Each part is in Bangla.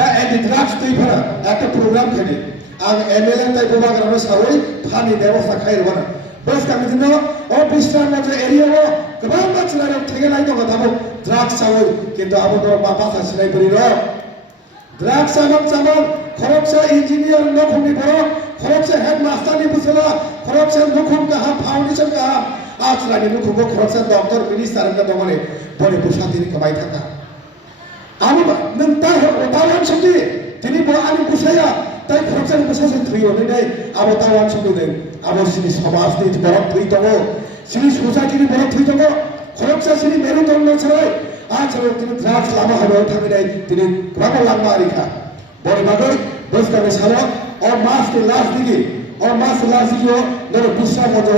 বা এন্টি ড্রাগস তৈফারা একটা প্রোগ্রাম খাইনি आं एमएलए ताई बोबाग्रानो सावै फानि बेबस्था खायरबाना बस गामि दिनो ओ बिस्तार मजे एरिया ओ गोबां मानसिफोरा थेगेनाय दङ दाबो ड्राग्स सावै किन्तु आबो बाथा सिनाय बोरै र ड्राग्स सामान खरबसे इन्जिनियर नखुमनि बर खरबसे हेडमास्टारनि बुसला खरबसे नखुम गाहा फाउन्डेसन गाहा आचरानि नखुमबो खरबसे डक्टर मिनिस्टार का दङने बरे बुसादिनि कमाय थाका आबो नों ता दावान सदि दिनै बो आनि बुसाया তাই খরচার বসাছে থুই হলে নাই আবো তাওয়ান সঙ্গে দেন আবো সিনি সমাজ নি বড় থুই দব সিনি সোসাইটির বড় থুই দব খরচা সিনি মেরুদণ্ড ছয় আজ তিনি ড্রাগস লামা হবে থামি নাই তিনি গ্রাম লামা আরিখা বড় বাগৈ বসকাবে সারা और मास के लास्ट दिगे और मास लास्ट दिगे नर बिस्सा मजो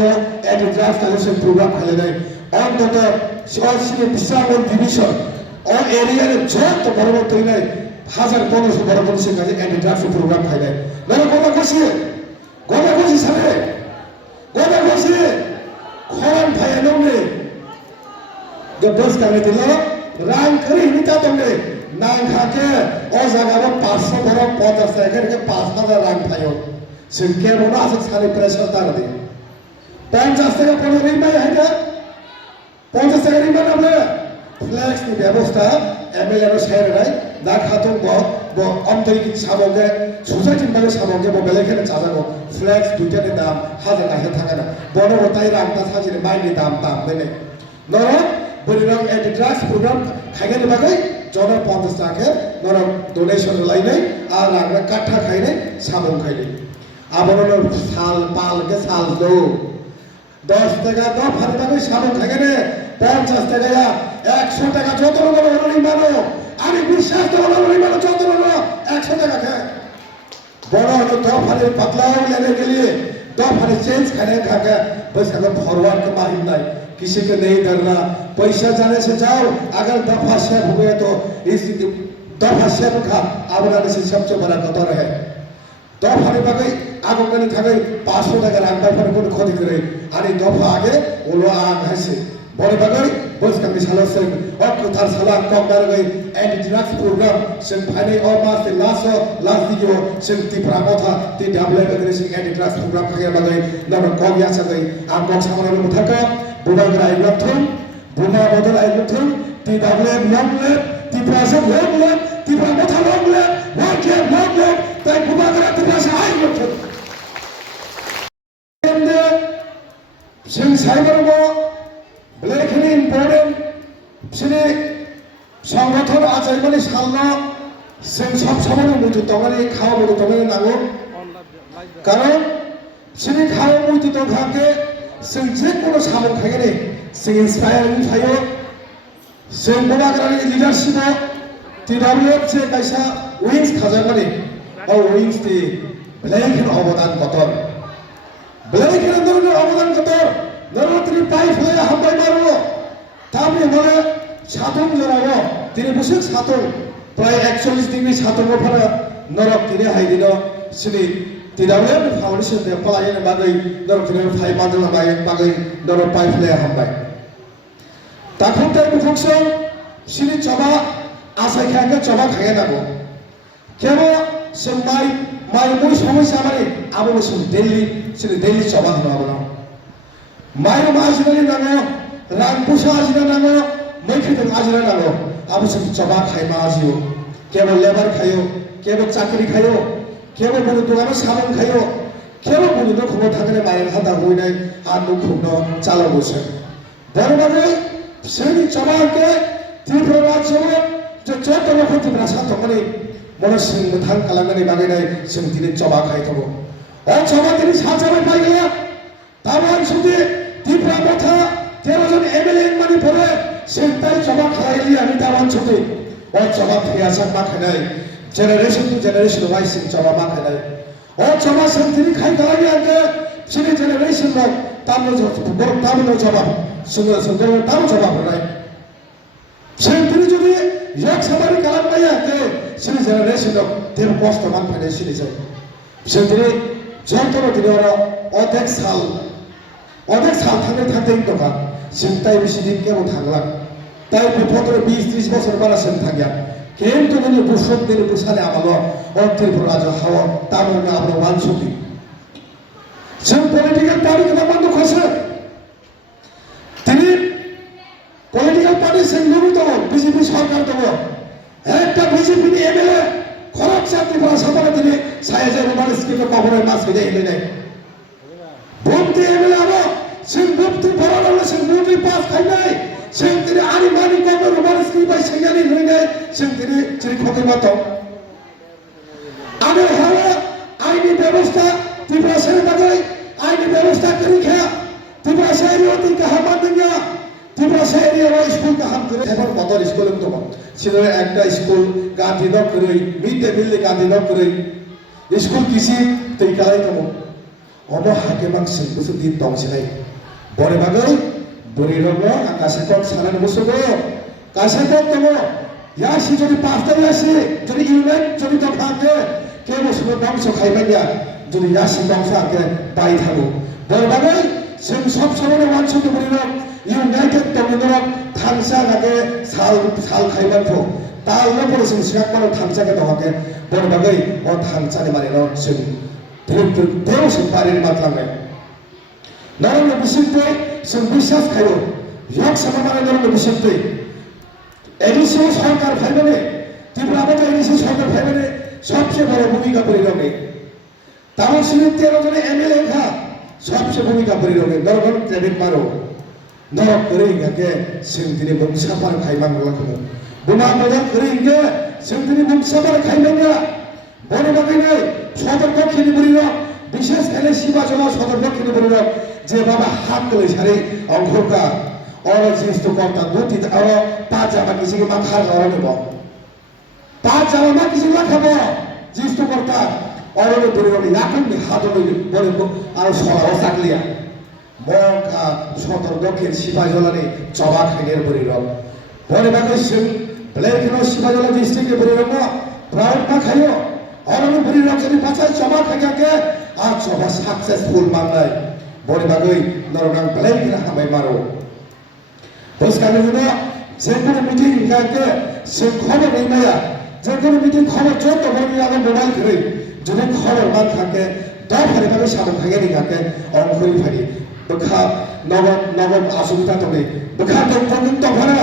एट ड्राफ्ट कलेक्शन प्रोग्राम खाले নাই অন্তত সিনি বিস্सा वन डिविजन और एरिया रे যত বড় তৈ নাই 1500 মানুষের কাছে এন্টি ড্রাগস প্রোগ্রাম খাইলে নরে কথা কইছি সারে কথা কইছি খরন ভাই নমনে যে বস কামে দিল রাং করে নিতা তমনে নাং খাকে ও জায়গায় 500 বড় 50 টাকা থেকে 5000 রাং খায়ো সিনকে বড় আছে সারে প্রেসার তার দে 50 টাকা পড়ে রিম ভাই হাইটা 50 টাকা রিম না ফ্লেক্স নি ব্যবস্থা এমএলএ র শেয়ার নাই दा खातों बो अम्तरी सामोगे सोसाइटी में सामोगे बो बेलेखेने चाजागो फ्लैक्स दुटे ने दाम हाजार काहे थांगाना बनो बताई रांता साजिने माइनि दाम देने नरो बोलिनो एंटी ड्राग्स प्रोग्राम खाइने बागै जनो 50 टाका नरो डोनेशन लाइनै आ रांना काठा खाइने सामों खाइने आबनो साल पाल के साल दो 10 টাকা তো ফারে বাগৈ सामों खाइने 50 টাকা 100 টাকা যত বড় বড় মানো আমি বিশ্বাস তো বলো মানে যত বলো 100 টাকা খায় বড় তো দফারে बदलाव लेने के लिए दफारे चेंज करने का बस अगर फॉरवर्ड का माहिर नहीं किसी को नहीं डरना पैसा जाने से जाओ अगर दफा शेप हो गए तो इस दफा शेप का आवराने से सबसे बड़ा कदर है दफारे बागै आगो गने थागै 500 टाका रां बाफारे कोन खति करे अनि दफा आगे ओलो आग हसे बड़े बागै बस कमी सालो से और कुतार साला कॉम्बार गई एंटी ड्रग्स प्रोग्राम से फाइनल और मास से लास्ट दियो से तिप्रा मोथा ती double aggressive anti drugs programme खाया बागै नर कगिया सगै आम बक्स सामने मुथाका बुबाग्रा आइलथुम बुमा बदल आइलथुम ती डबल लंगले तिप्रा से लंगले तिप्रा मोथा लंगले वाके लंगले ताई बुबाग्रा तिप्रा से आइलथुम एंडे सिं साइबरबो ब्लेकनि इम्पोर्टेंट सिने संगठन आचार्यनि सालना जों सब समय मुथु तंगानि खाव मुथु तंगानि नांगौ कारण सिने खाव मुथु तंगाके जों जे कोनो सामों खायगोने जों इन्सपायरिं थायो जों बोबाग्रानि लिडारशिपआ टिडब्लिउएफ से कायसा उइंस खाजामानि औ उइंस दि ब्लेकनि अबदान कतर ब्लेकनि दरनि अबदान कतर नरतनि पाइप लया हामबाय मारो तामि हले सातुं जरावो दिनै बुसुक सातुं प्राय 41 डिग्री सातुं फारा नरक दिनै हाइदिनो सिनि तिदावले फाउंडेशन दे पलायने बागै नरक दिनै फाइ मानजों बागै नरक पाइप लया हामबाय ताखुंते बुखुंसो सिनि चबा आसायखाके चबा खाया नागो केबो जों माइ मुइ समस्या माने आबो जों दिल्ली चबा हानाबो माइरं आजिरानि नाङो रां पुसा आजिरा नाङो मैखिदों आजिरा नाङो आबो जों चबा खायमा आजियो केवल लेबार खायो केवल चाकरी खायो केवल बुनु दुगानो सामों खायो केवल बुनु नो खबर थागने माइरं हादा होइनाय आनु खुनो चालावोसो बरबागै जोंनि चबाके त्रिपुरा राज्यआव जे चतन खतिफ्रा साथमनि मन सिं मोथां खालामनानै बागैनाय जों दिनै चबा खायथबो अ चबा दिनै साजाबाय पाइगला तावान सुदि त्रिपुरा मथा 13 जन एमएलए माने परे सेंटार चबा खाइली आनि तावान सुदि अ चबा थियासा माखानाय जेनेरेशन टू जेनेरेशन वाइज सिं चबा माखानाय अ चबा संतिनि खाइ गलानि आगे सिनि जेनेरेशन नो तामनो बर तामनो चबा सुंग ताम चबा हरनाय संतिनि जुदि एक सामारि खालामनाय आगे सिनि जेनेरेशन नो तेम कष्ट मान फाइनाय सिनि जाय संतिनि जन्तरो दिनरा अधेक साल थांनाय दका जों ताइ बेसे दिन केबो थांला ताइ बिफोर 20-30 बोसोर बारा जों थांया Kento ini busuk ini busane amalo otil raja hawa tamu na abro wansuki. Sem political party kita bantu khase. Tini political party senggumu to BJP sarkar to. Ekta BJP ni MLA khorok chakti bora sabara tini saya je rumal scheme ko kobore mas bide ile nai. Bumti MLA abo sing bumti bora bora sing bumti pass khai nai. Sing tini ari mani ko rumal scheme bai sengyani lui nai. Sing tini chiri khoki mato. Ame hawa aini ব্যবস্থা ত্রিপুরা সেরে বাগাই আইনি ব্যবস্থা করি খেয়া ত্রিপুরা শহরে অতি কাহামান দিঙ্গা ত্রিপুরা শহরে ও স্কুল কাহাম করে এখন কত স্কুল তো ছিল একটা স্কুল গান্ধী নক করে mid day meal Gandhi knock করে স্কুল কিসি তৈ কালাই তো অব হাকে মাংসিং বুসু দিন দংছিলাই বরে বাগাই বরি রগ আকাশে কত সানান মুসুগো কাশে কত তো ইয়াসি যদি পাঁচটা ইয়াসি যদি ইউনাইট যদি তো ভাগে কে বসুনো দংশ খাইবাইয়া যদি ইয়াসি দংশ আগে বাই থাকো বরবাগাই जों सब समाने मानसिखौ बरिनो इउनाइटेड टमिनरक थांसा लागे साल खाइबानखौ तालनो बरो जों सिगांनो थांसाके दहाके बरबागै अ थांसानि मारेनो जों देव जों बारिनि मातलांनाय नरनो बिसिनते जों বিশ্বাস खायो यक समाने नरनो बिसिनते एडिसि सरकार फाइबाने त्रिपुराबो एडिसि सरकार फाइबाने सबसे बड़ भूमिका परिरमे तामसिनि 13 जन एमएलए खा सबसे भूमिका परिरमे नरगन ट्रेनिंग मारो नरक करेंगे सिंधुनि बंशा पर खाइबांग लाखो बुमा मदद करेंगे सिंधुनि बंशा पर खाइबांगा बरबागैनै सदर दक्षिणी बरिनो विशेष खाले शिवा जमा सदर दक्षिणी बरिनो जे बाबा हात गलै सारे अंखका और जिस्तो करता दुति और पाँच जामा किसी के मां खार गरने ब पाँच जामा किसी ला खाबो जिस्तो करता और ने बरिनो याकन नि हात गलै बरिनो और सला साकलिया मका सदर दक्षिण शिवा जलानि जबा खाइनेर बरिनो बरबागै सिं ब्लेखनो शिवा जला डिस्ट्रिक्ट बरिनो प्राउड मा खायो और ने बरिनो जनि पाछा जबा खाइया के आ जबा सक्सेसफुल माननाय बरबागै नरनां ब्लेखनो हाबाय मारो बस काने जुना जेकोनो मिटिं गाके जों खबर नैनाया जेकोनो मिटिं खबर जत बनि आगे मोबाइल करे जुदि खबर मान थाके दा फारिबागै साबन थागे गाके अंखरि फारि बखा नगम असुबिदा तने बखा दंफां दफाना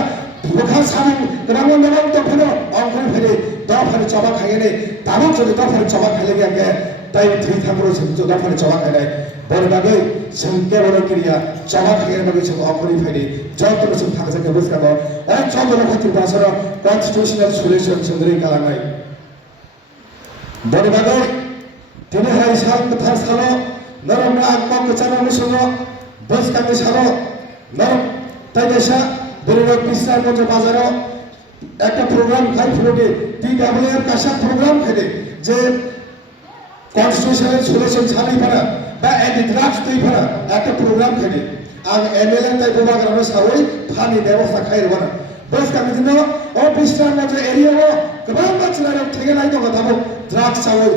बखा साबन ग्राम नगम दफाना अंखरि फारि दा फारि चबा खायने दाबो जदि दा फारि चबा खाले गाके ताइ थै थामरो जों दा फारि चबा खायनाय बरबागै जों केवल क्रिया चबा खायने बागै जों अंखरि फारि जतनो जों थागजाके बसकाबो अ चन्दन खातिर बासर कन्स्टिट्यूशनल सल्युशन जों खालामनाय बरबागै दिनै हाय साल कथा सालो नरमना आत्मा कचाना मुसुनो बस कामे सालो नरम ताइदेशा बरिनो बिस्तार मन्त्र बाजारो একটা প্রোগ্রাম খাই ফ্লোটে পিডব্লিউএম কাশা প্রোগ্রাম খেলে যে কনস্টিটিউশনাল সলিউশন ছাড়াই পারা বা এন্টি ড্রাগস তৈ পারা একটা প্রোগ্রাম খেলে আং এমএলএ তাই গোবাগ্রানো সাওই ফানি ব্যবস্থা খাইরবানা बस कामे दिनो ओ बिस्तार मन्त्र एरियाव गोबां मानसिफोरा ठेगे लाइ दङ दाबो ড্রাগস सावै